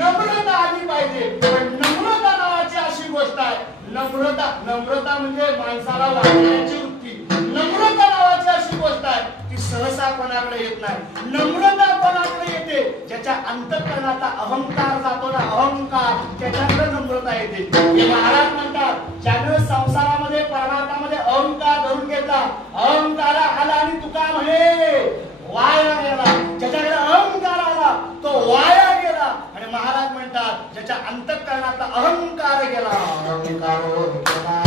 नम्रता आली पाहिजे. पण नम्रता नावाची अशी गोष्ट आहे, नम्रता नम्रता म्हणजे माणसाला वागण्याची वृत्ती. नम्रता नावाची अशी गोष्ट आहे ती सहसा कोणाकडे येत नाही. नम्रता कोणाकडे येते? ज्याच्या अंतःकरणाचा अहंकार जातो ना, अहंकार, त्याच्याकडे नम्रता येते. हे महाराज म्हणतात, ज्यानं संसारामध्ये परमार्थामध्ये अहंकार धरून घेतला, अहंकार आला आणि तुका म्हणे वाया गेला. ज्याच्याकडे अहंकार आला तो वाया गेला. आणि महाराज म्हणतात, ज्याच्या अंतःकरणाचा अहंकार गेला, अहंकार गेला.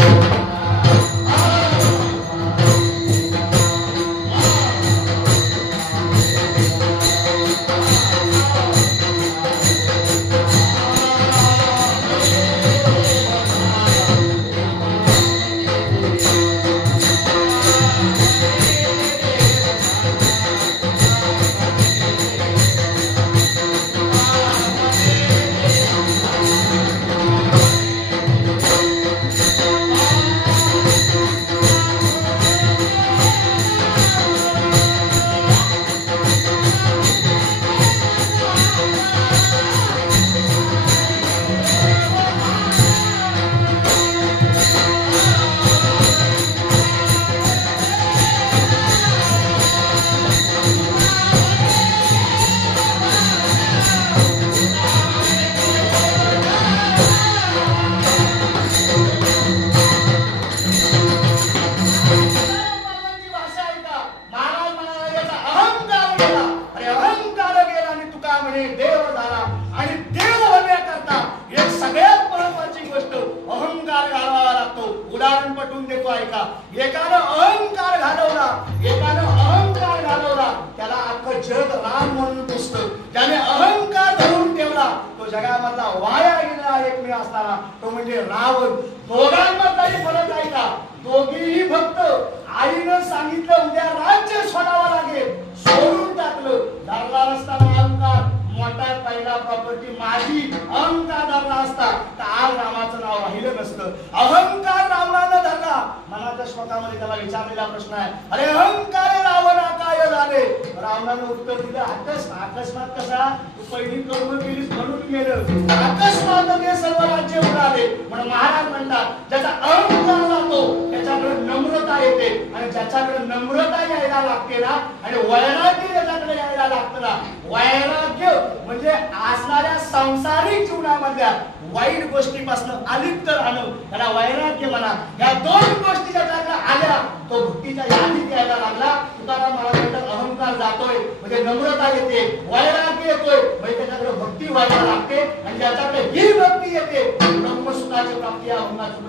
वाईट गोष्टीपासून अलिप्त राहणं त्याला वैराग्य म्हणा. या दोन गोष्टी ज्याच्याकडे आल्या तो भक्तीच्या यादीत यायला लागला. तुकाराम महाराजांचा अहंकार जातोय म्हणजे नम्रता येते, वैराग्य येतोय म्हणजे त्याच्याकडे भक्ती व्हायला लागते. आणि ज्याच्याकडे ही भक्ती येते ब्रह्मसुखाची प्राप्ती या अहंकाराची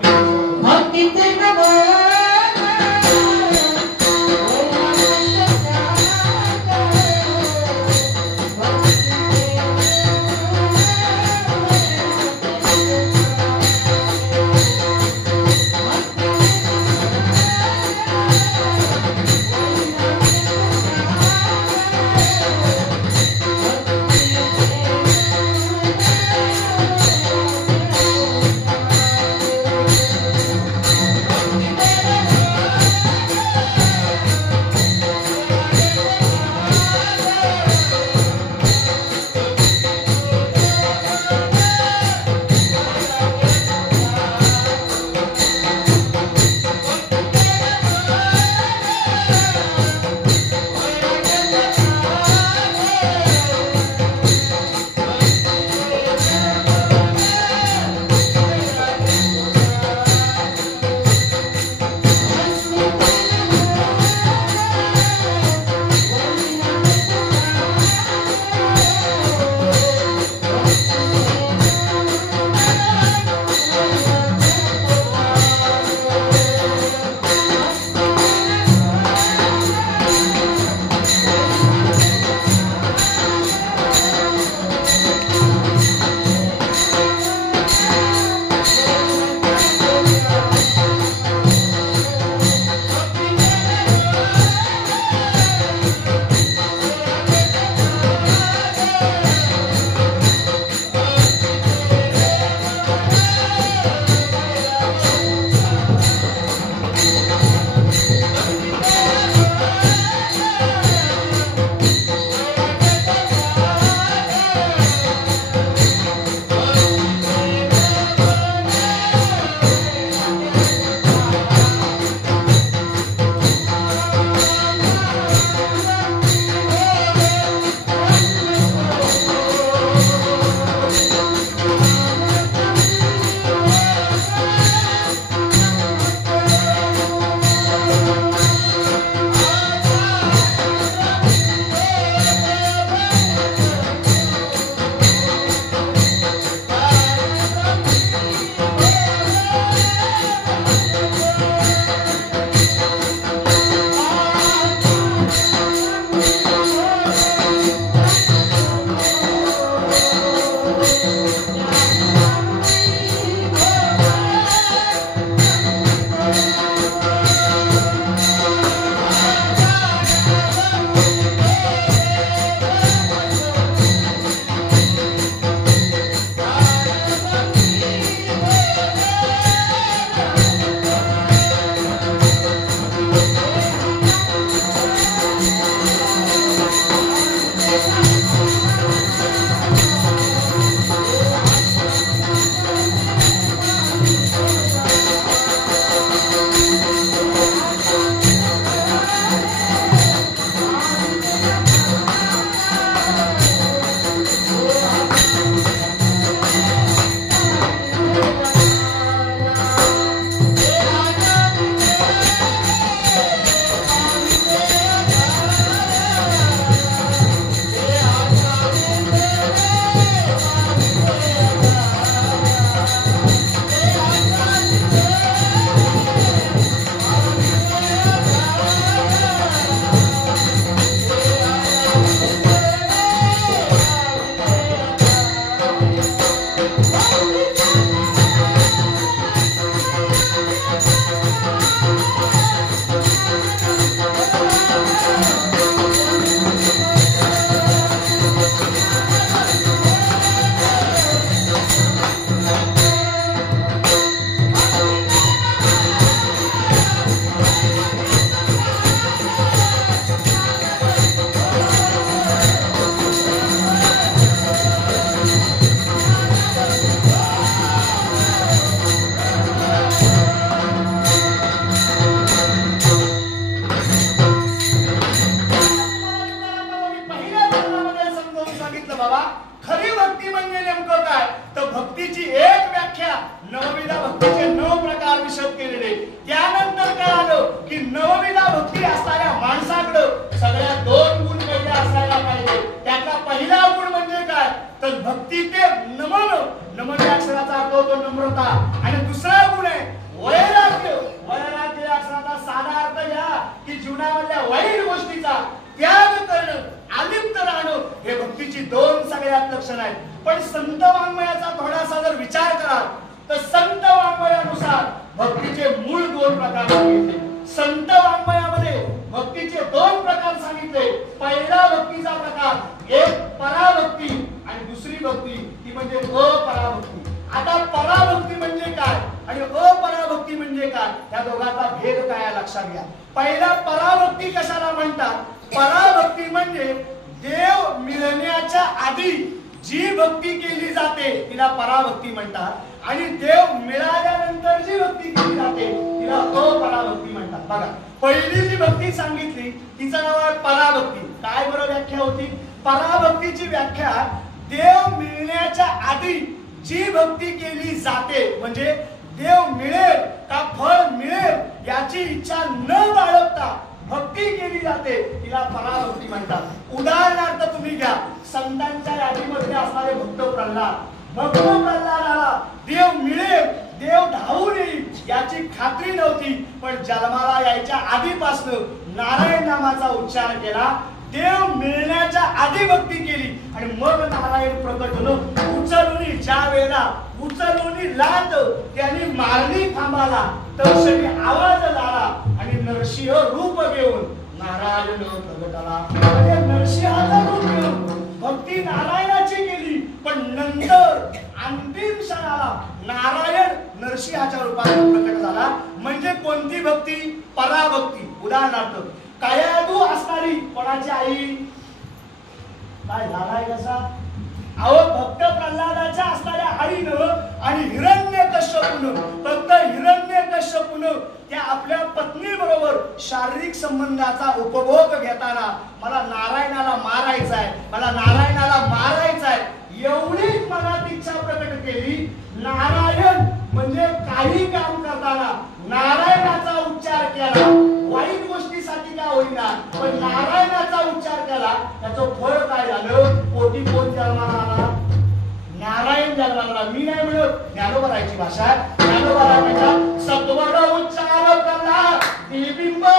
भक्तीचे Thank you. भक्ती असणाऱ्या माणसाकडं सगळ्या 2 गुण पहिले असायला पाहिजे. त्यातला पहिला गुण म्हणजे काय तर भक्ती ते नमन. नमन या अक्षराचा अर्थ होतो नम्रता. आणि दुसरा गुण आहे वैराग्य. वैराग्य या अक्षराचा साधा अर्थ घ्या की जीवनामधल्या वाईट गोष्टीचा त्याग करणं, अलिप्त राहणं हे भक्तीची 2 सगळ्यात लक्षण आहेत. पण संत वाङ्मयाचा थोडासा जर विचार कराल तर संत वाङ्मयानुसार भक्तीचे मूळ 2 प्रकार सांगितले. संत वाङ्मयामध्ये भक्तीचे 2 प्रकार सांगितले. पहिला भक्तीचा प्रकार एक पराभक्ती आणि दुसरी भक्ती ती म्हणजे अपराभक्ती. आता पराभक्ती म्हणजे काय आणि अपराभक्ती म्हणजे काय या दोघांचा भेद काय लक्षात घ्या. पहिला पराभक्ती कशाला म्हणतात. पराभक्ती म्हणजे देव मिळण्याच्या आधी जी भक्ती केली जाते तिला पराभक्ती म्हणतात. आणि देव मिळाल्यानंतर जी भक्ती केली जाते तिला अपराभक्ती म्हणतात. बघा पहिली जी भक्ती सांगितली तिचं नाव आहे पराभक्ती. काय बरं व्याख्या होती. पराभक्तीची व्याख्या देव मिळण्याच्या आधी जी भक्ती केली जाते म्हणजे देव मिळेल का फळ मिळेल याची इच्छा न बाळगता भक्ती केली जाते तिला पराभक्ती म्हणतात. उदाहरणार्थ तुम्ही घ्या संतांच्या यादीमध्ये असणारे भक्त प्रल्हाद. भक्त प्रल्हादाला देव मिळेल, देव धावून येईल याची खात्री नव्हती. पण जन्माला यायच्या आधीपासून नारायण नामाचा उच्चार केला. देव मिळण्याच्या आधी भक्ती केली आणि मग नारायण प्रकट होऊन उचलून ज्या वेळेला उचलून लाट त्यांनी मारली खांबाला तक्षणी आवाज झाला आणि नरसिंह रूप घेऊन नारायण प्रगट आला. म्हणजे नरसिंहाचा रूप घेऊन भक्ती नारायणाची केली. पण नंतर अंतिम क्षणाला नारायण नरसिंहाच्या रूपात प्रकट झाला. म्हणजे कोणती भक्ती पराभक्ती. उदाहरणार्थ कयादू असणारी कोणाची आई काय झालाय कसा अहो भक्त प्रल्हादाच्या असणाऱ्या आईनं आणि हिरण्यकश्यपून फक्त हिरण्यकश्यपून त्या आपल्या पत्नी बरोबर शारीरिक संबंधाचा उपभोग घेताना मला नारायणाला मारायचा आहे, मला नारायणाला मारायचा आहे एवढीच मनात इच्छा प्रकट केली. नारायण म्हणजे काही काम करताना नारायणाचा उच्चार केला. वाईट गोष्टीसाठी का होईना पण नारायणाचा उच्चार केला. त्याचं फळ काय झालं. पोटी कोण जन्माला आला. नारायण जन्माला. मी नाही म्हणत ज्ञानोबराची भाषा. ज्ञानोबरा म्हणजे सत्वर उच्चार करला बिंबला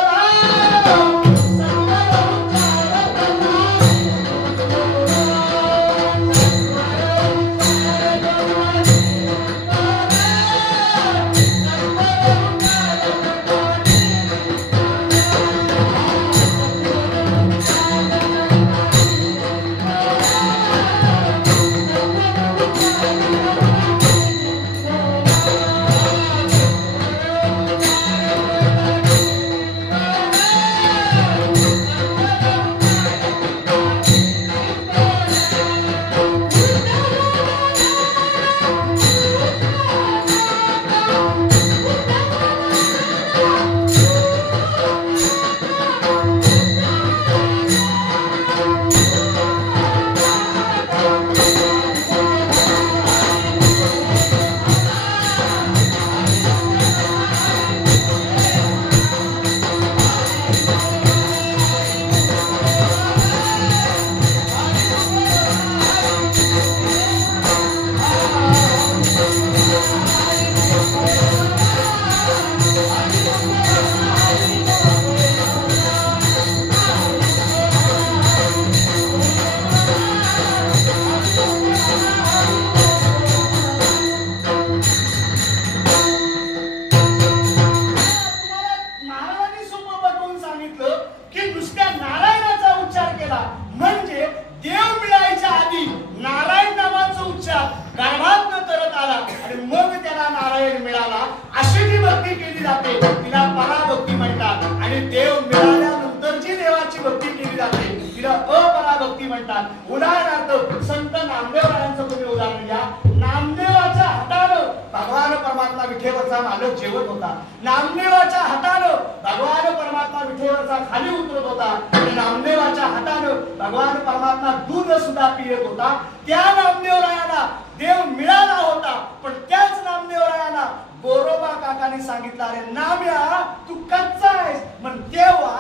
उदाहरणार्थ संत नामदेवरायांचं तुम्ही उदाहरण घ्या. नामदेवाच्या हातानं भगवान परमात्मा विठेवरचा मालक जेवत होता. नामदेवाच्या हातानं भगवान परमात्मा विठेवरचा खाली उतरत होता आणि नामदेवाच्या हातानं भगवान परमात्मा दूध सुद्धा पियत होता. त्या नामदेवरायांना देव मिळाला होता. पण त्याच नामदेवरायांना गोरोबा काकांनी सांगितलं अरे नाम्या तू कच्चा आहेस. पण तेव्हा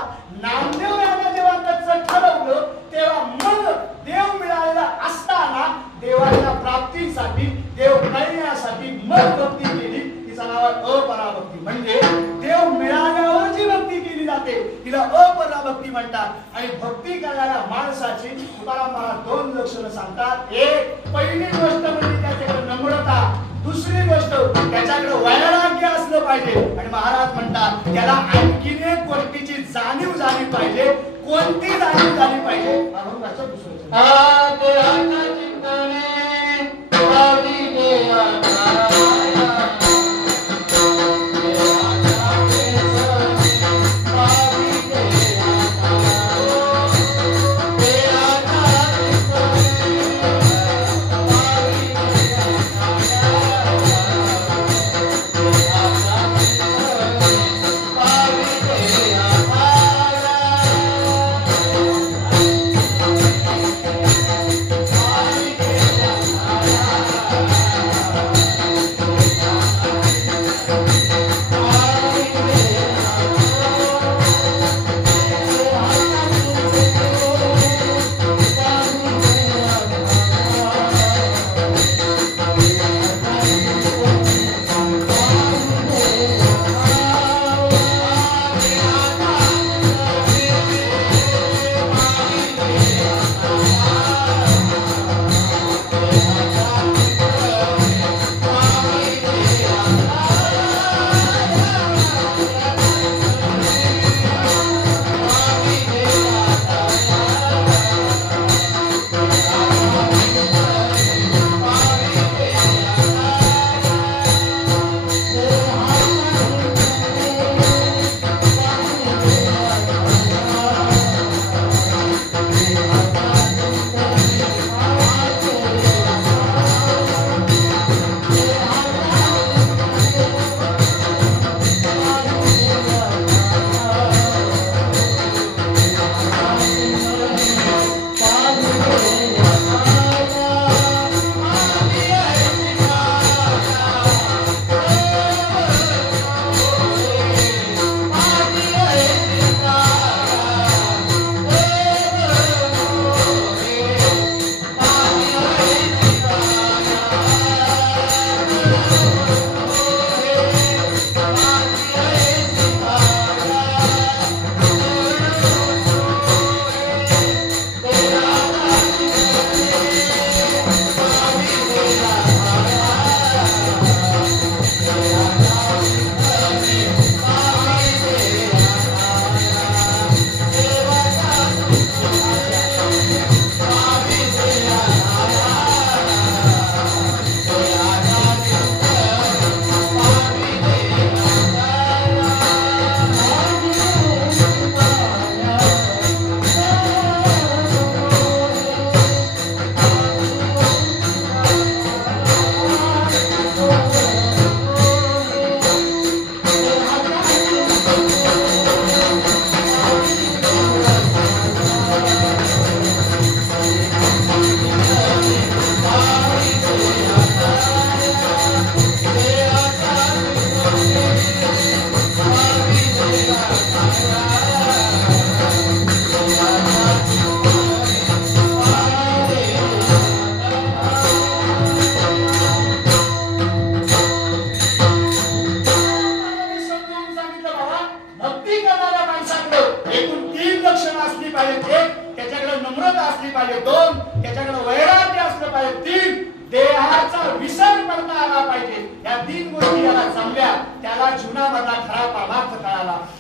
मिळण्यासाठी, देव कळण्यासाठी मग भक्ती केली, तिचं नाव आहे अपराभक्ती. म्हणजे देव मिळाल्यावर जी भक्ती केली जाते तिला अपराभक्ती म्हणतात. आणि भक्ती करणाऱ्या माणसाची तुकाराम महाराज दोन लक्षणं सांगतात. एक, पहिली गोष्ट म्हणजे त्याच्याकडे नम्रता, दुसरी गोष्ट त्याच्याकडे वैराग्य असलं पाहिजे. आणि महाराज म्हणतात त्याला आणखीन एक गोष्टीची जाणीव झाली पाहिजे. कोणती जाणीव झाली पाहिजे?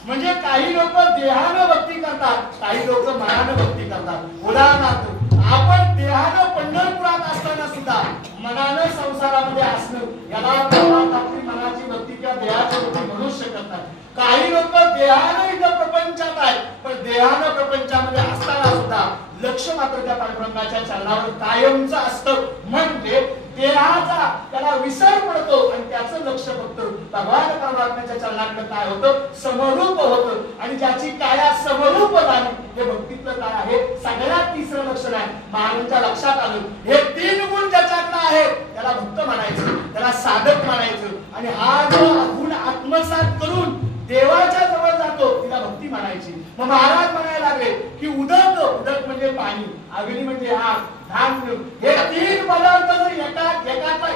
म्हणजे काही लोक देहानं भक्ती करतात, काही लोक मनानं भक्ती करतात. उदाहरणार्थ आपण देहानं पंढरपुरात असताना सुद्धा मनानं संसारामध्ये असणं याला आपली मनाची भक्ती किंवा देहाची भक्ती म्हणू शकत नाही. काही लोक देहानं इथं प्रपंचात आहेत पण देहानं प्रपंचामध्ये असताना सुद्धा लक्ष मात्र त्या पांडुरंगाच्या चरणावर कायमचं असतं. म्हणजे देहाचा त्याला विसर पडतो आणि त्याचं लक्ष फक्त भगवान परमात्म्याच्या चरणाकडे काय होतं, समरूप होतं. आणि ज्याची काया समरूप झाली हे भक्तीतलं काय आहे, सगळ्यात तिसरं लक्षण आहे. महाराजांच्या लक्षात आलं हे तीन गुण ज्याच्याकडे आहेत त्याला भक्त म्हणायचं, त्याला साधक म्हणायचं. आणि हा जो गुण आत्मसात करून देवाच्या जवळ जातो तिला भक्ती म्हणायची. मग महाराज म्हणायला लागले की उदक, उदक म्हणजे पाणी, अग्नी म्हणजे आग, धान्य, हे तीन पदार्थ जर एकाचा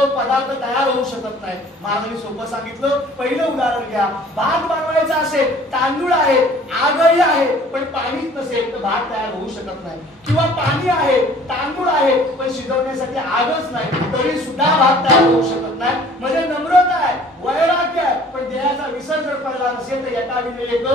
तो पदार्थ तयार होऊ शकत नाही. महाराजांनी सोपं सांगितलं. पहिलं उदाहरण घ्या. भात बनवायचा असेल, तांदूळ आहे, आगही आहे, पण पाणीच नसेल तर भात तयार होऊ शकत नाही. किंवा पाणी आहे, तांदूळ आहे, पण शिजवण्यासाठी आगच नाही, तरी सुद्धा भात तयार होऊ शकत नाही. म्हणजे नम्रता आहे, वैराग्य आहे, पण देहाचा विसर जर पडला नसेल तर एका विवेक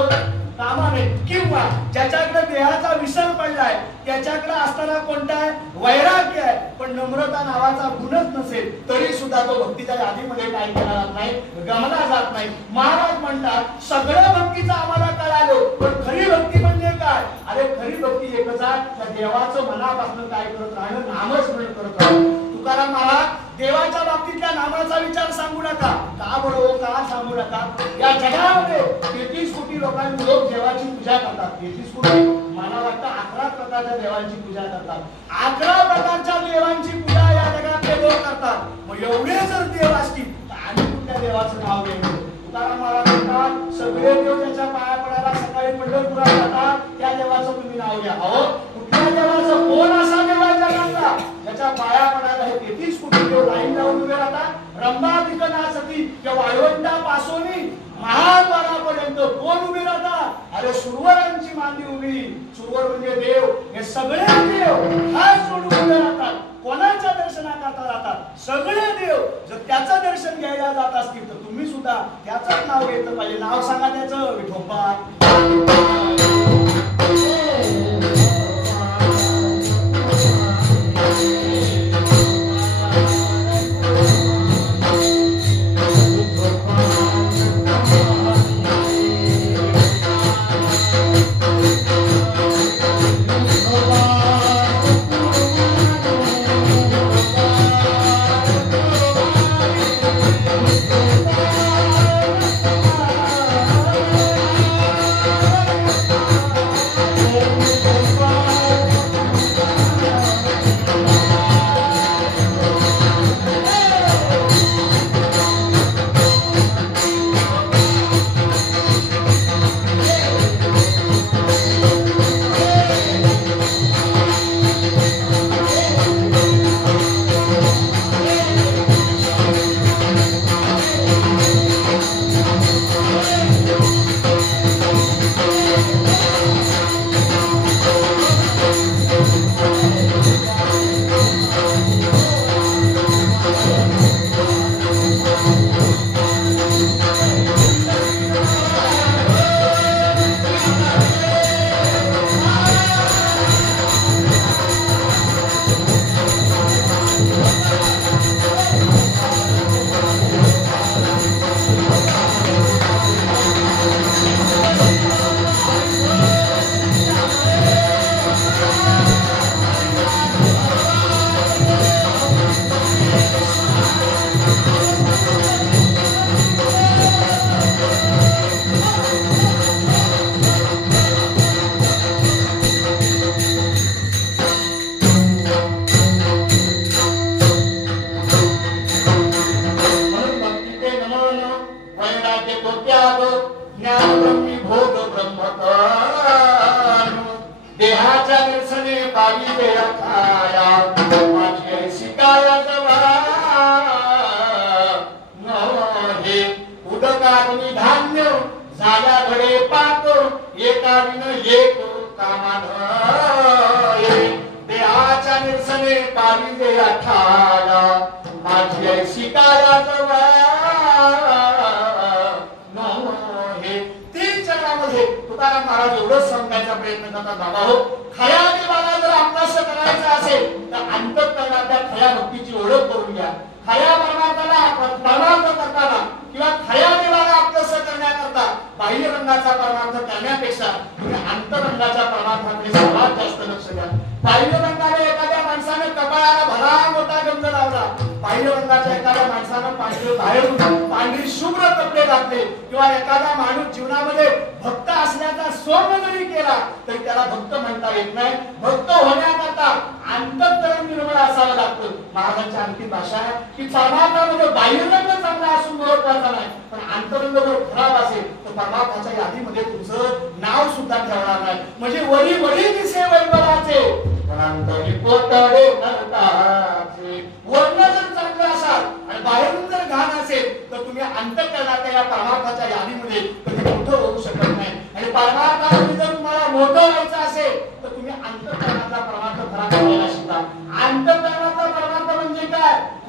कामा नाही. किंवा ज्याच्याकडे देहाचा विसर पडलाय त्याच्याकडे असताना कोणता आहे? वैराग्य आहे, पण नम्रता नावाचा गुणच नसेल तरी सुद्धा तो भक्तीच्या यादीमध्ये काय केला जात नाही, गमला जात नाही. महाराज म्हणतात सगळं भक्तीचं आम्हाला कळालं, पण खरी भक्ती म्हणजे काय? अरे खरी भक्ती एकच आहे, त्या देवाचं मनापासून काय करत राहणं, नामस्मरण करत राहणं. तुकाराम महाराज देवाच्या बाबतीतल्या नामाचा विचार सांगू नका. का बरोबर का सांगू नका? या जगामध्ये 33 कोटी लोकांनी लोक देवाची पूजा करतात. 33 कोटी मला वाटतं 11 प्रकारच्या देवांची पूजा करतात. 11 प्रकारच्या देवांची पूजा या जगातले लोक करतात. मग एवढे जर देव असतील तर आम्ही कुठल्या देवाचं नाव घ्यायचं? तुकाराम महाराज म्हणतात सगळे देव त्याच्या पाया पडायला सकाळी पंढरपुरात जातात, त्या देवाचं तुम्ही नाव घ्या. अहो कुठल्या देवाचं? कोण असा देव आहे जगातला ज्याच्या पाया पडायला हे 33 कोटी देव लाईन लावून उभे राहतात? रंभादिकनासती किंवा वाळवंटापासून महाद्वारापर्यंत कोण उभे राहतात? अरे सुरवरांची मांदी उभी. सुरवर म्हणजे देव. हे सगळे देव हात जोडून उभे राहतात. कोणाच्या दर्शनाकरता राहतात? सगळे देव. जर त्याचं दर्शन घ्यायला जात असतील तर तुम्ही सुद्धा त्याचंच नाव घेतलं पाहिजे. नाव सांगा त्याचं, विठोबा. वर्ण जर चांगलं असाल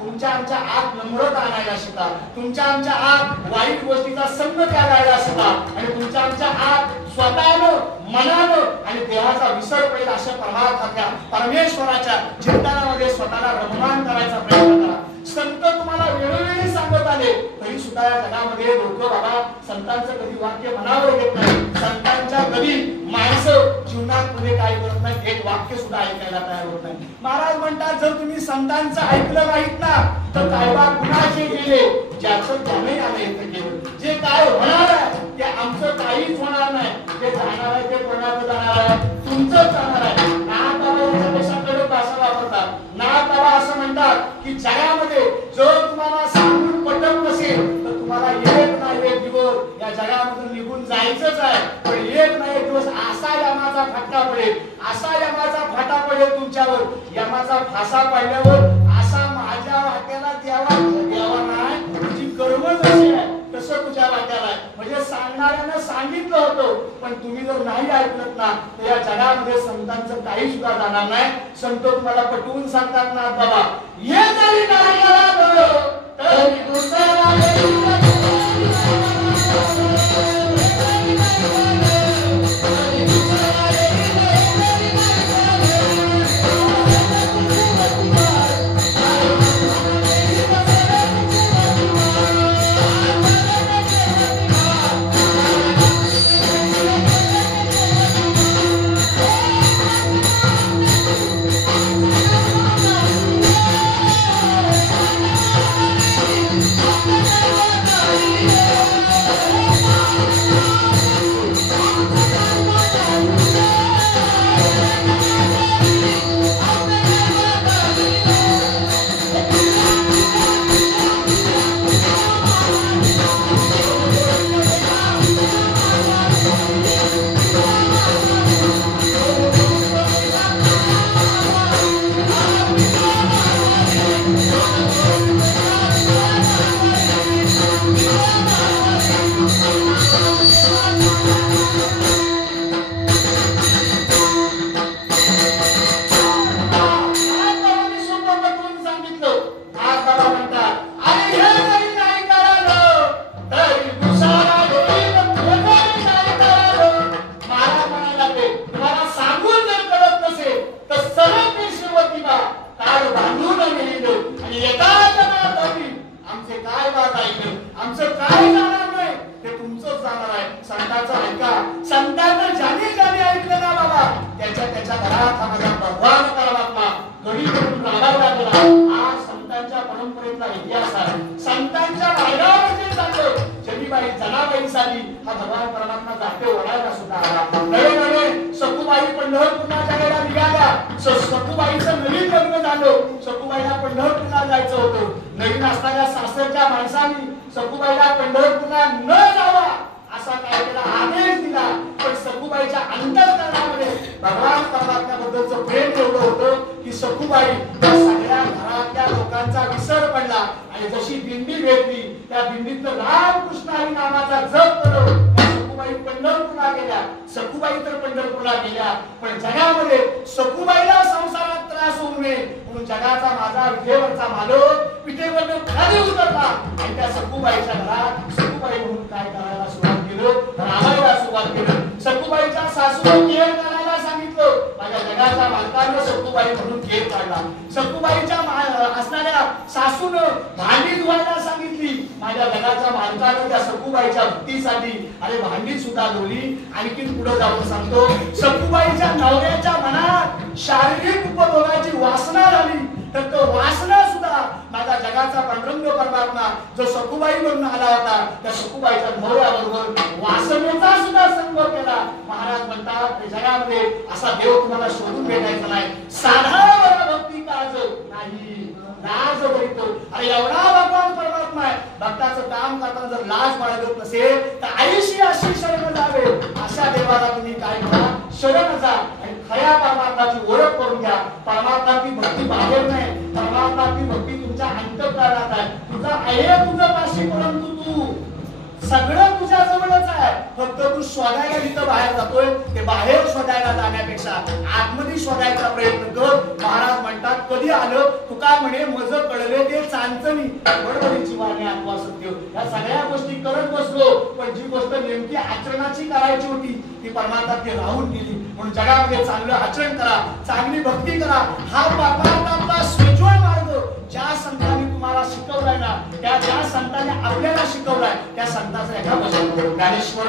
तुमच्या आमच्या आत नम्रता आणायला शिका, तुमच्या आमच्या आत वाईट गोष्टीचा संग त्यागायला शिका आणि तुमच्या आमच्या आत स्वतःनं मनानं आणि देहाचा विसर पडेल अशा परमार्थाच्या परमेश्वराच्या चिंतनामध्ये स्वतःला रममाण करायचा प्रयत्न करा. संत तुम्हाला वेळोवेळी सांगत आले तरी सुद्धा या जगामध्ये लोक बाबा संतांचं कधी वाक्य मनावर घेत नाही. संतांच्या कधी माणसं जीवनात पुढे काय करत नाही, एक वाक्य सुद्धा ऐकायला तयार होत नाही. महाराज म्हणतात जर तुम्ही संतांचं ऐकलं नाहीत ना तर काय बा कुणाचे गेले ज्याचं त्याने आलं येतं गेलं. जे काय होणार आहे ते आमचं काहीच होणार नाही. जे जाणार आहे ते कोणाचं जाणार आहे, तुमचंच जाणार आहे. ना बाबा देशाकडे भाषा वापरतात, ना बाबा असं म्हणतात की जगामध्ये जर तुम्हाला सांगून पटत नसेल तर तुम्हाला एक ना एक दिवस या जगामधून निघून जायचंच आहे. पण एक ना एक दिवस असा यमाचा फटका पडेल, असा यमाचा फाटा पडेल तुमच्यावर. यमाचा फासा पडल्यावर असा माझ्या वाट्याला द्यावा नाही, तुझी कर्म जशी आहे तसं तुझ्या वाट्याला आहे. म्हणजे सांगणाऱ्यानं सांगितलं होतं पण तुम्ही जर नाही ऐकलत ना तर या जगामध्ये संतांचं काही सुद्धा जाणार नाही. संत तुम्हाला पटवून सांगतात ना बाबा ये जरी नाही आलं तरी दुसरा सगळं तुझ्या जवळच आहे. फक्त तू शोधायला जिथं बाहेर जातोय ते बाहेर शोधायला जाण्यापेक्षा आतमध्ये शोधायचा प्रयत्न कर. महाराज म्हणतात कधी आलं तुका म्हणे मज कळले ते चांचणी बडबडीची वाणी अथवा सत्य या सगळ्या गोष्टी करत बसलो, पण जी गोष्ट नेमकी आचरणाची करायची होती ती परमात्मा ती राहून गेली. म्हणून जगामध्ये चांगलं आचरण करा, चांगली भक्ती करा. हा पापांचा स्वेज्वळ मार्ग ज्या संतांनी तुम्हाला शिकवलाय ना, त्या ज्या संतांनी आपल्याला शिकवलाय त्या संतांचा एका वचन ज्ञानेश्वर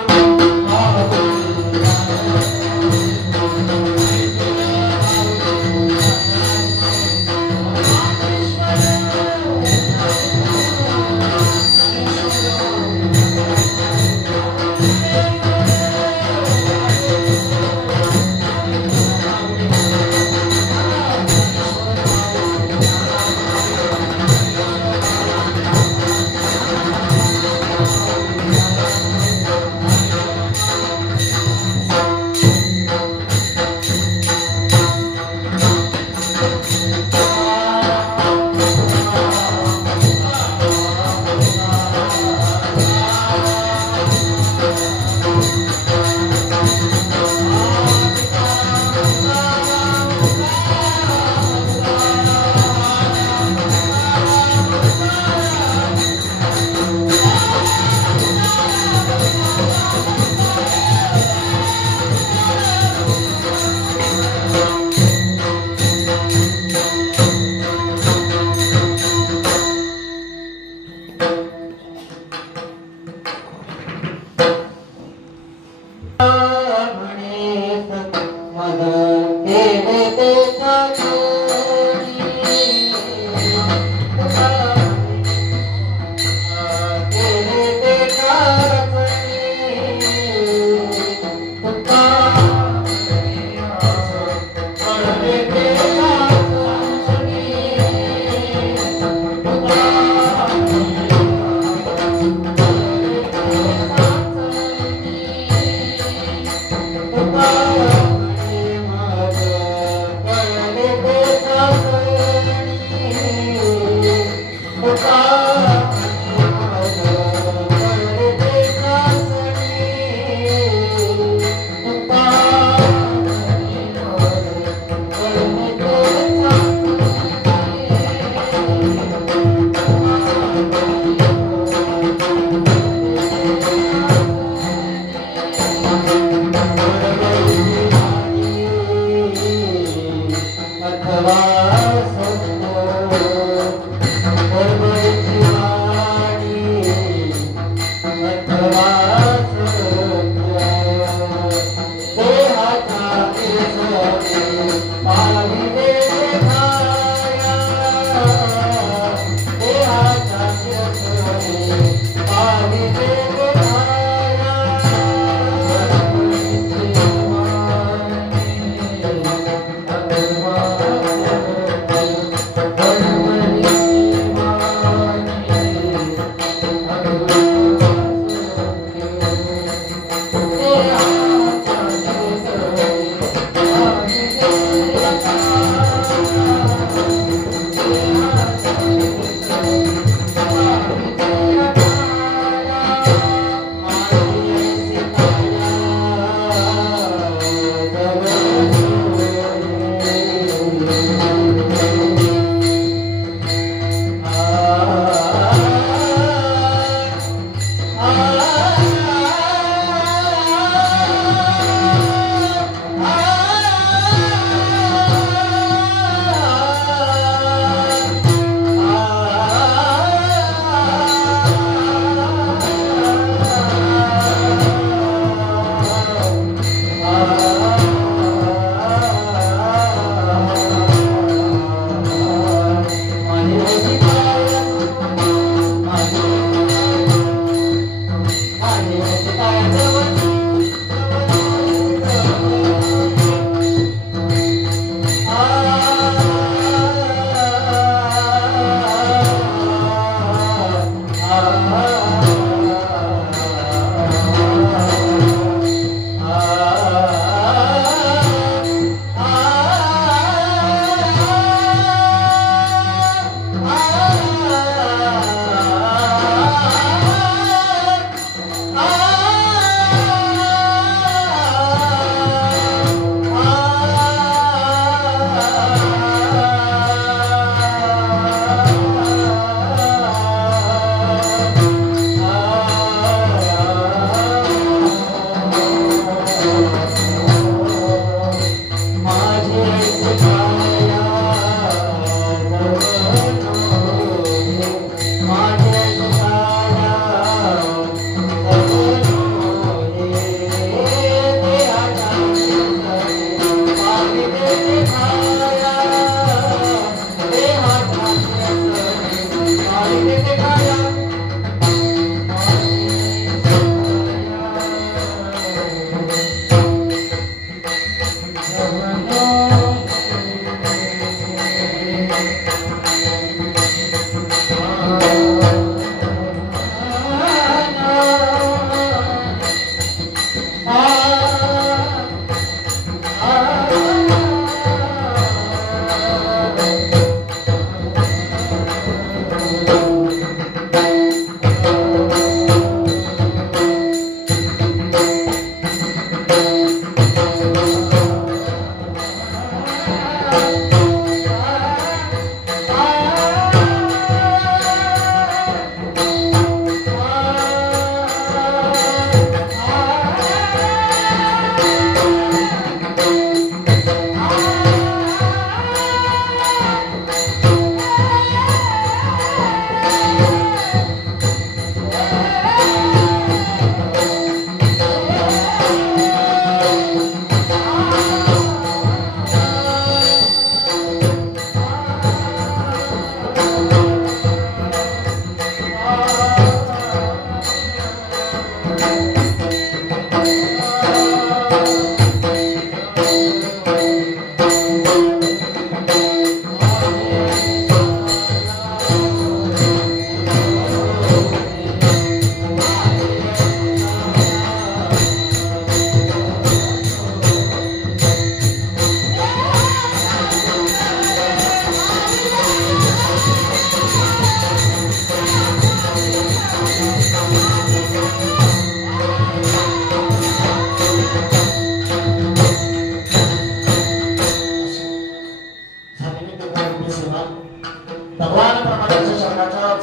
अथवा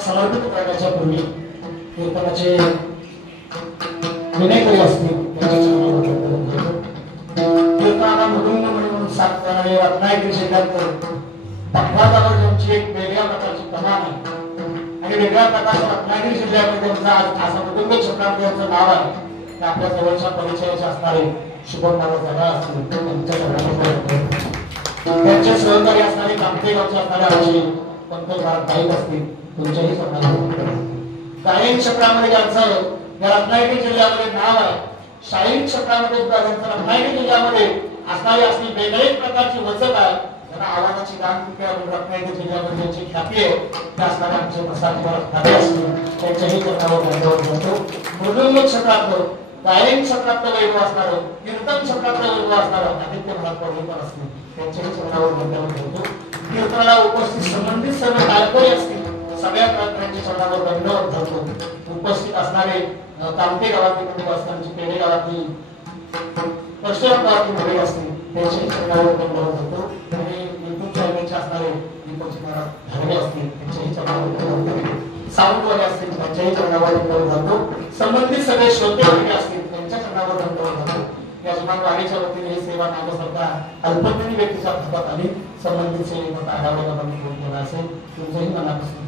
समर्पित करण्याच्या पूर्वी कीर्तनाचे विनयकरी असतील त्यांच्या चरणावर वंदन करतो. कीर्तनाला मृदुंग म्हणून साथ आणि रत्नागिरी जिल्ह्यात पखवाजावर ज्यांची एक वेगळ्या प्रकारची कमान आहे आणि वेगळ्या प्रकारच्या रत्नागिरी जिल्ह्यामध्ये त्यांचा असं मृदुंग छत्रामध्ये यांचं नाव आहे. आपल्या जवळच्या परिचयाचे असणारे शुभम नाव जगा असतील त्यांच्या चरणावर त्यांचे सहकारी असणारे कामते गावचे असणारे आमचे पंतप्रधान गायक असतील तुमच्याही चरणावर गायन क्षेत्रामध्ये ज्यांचं या रत्नागिरी जिल्ह्यामध्ये नाव आहे, शाहीर क्षेत्रामध्ये सुद्धा त्यांचं रत्नागिरी जिल्ह्यामध्ये असणारी असली वेगळी प्रकारची वचक आहे. त्यांना आवाजाची गान रत्नागिरी जिल्ह्यामध्ये ज्यांची ख्याती आहे त्या असणारे आमचे प्रसाद असतील त्यांच्याही चरणावर वंदन करतो. मृदुंग क्षेत्रातलं गायन क्षेत्रातलं वैभव असणारं कीर्तन क्षेत्रातलं वैभव असणारं आदित्य महात्मा असतील त्यांच्याही चरणावर वंदन करतो. कीर्तनाला उपस्थित संबंधित सर्व गायकरी असतील सगळ्या प्रकारांच्या चरणावर वंदन करतो. उपस्थित असणारे कामते गावातील कुटुंब असताना पेढे गावातील परशुराम गावातील मुले असतील त्यांच्याही चरणावर वंदन करतो. आणि युट्यूब चॅनलचे असणारे धर्मे असतील त्यांच्याही चरणावर वंदन करतो. साऊंडवाले असतील त्यांच्याही चरणावर वंदन करतो. संबंधित सगळे श्रोते वर्ग असतील त्यांच्या चरणावर वंदन करतो. यजमान वाणीच्या वतीने ही सेवा नागसरकार अल्पज्ञानी व्यक्तीच्या हातात आली. संबंधित सेवेचा आढावा आपण केला असेल तुमचंही मनापासून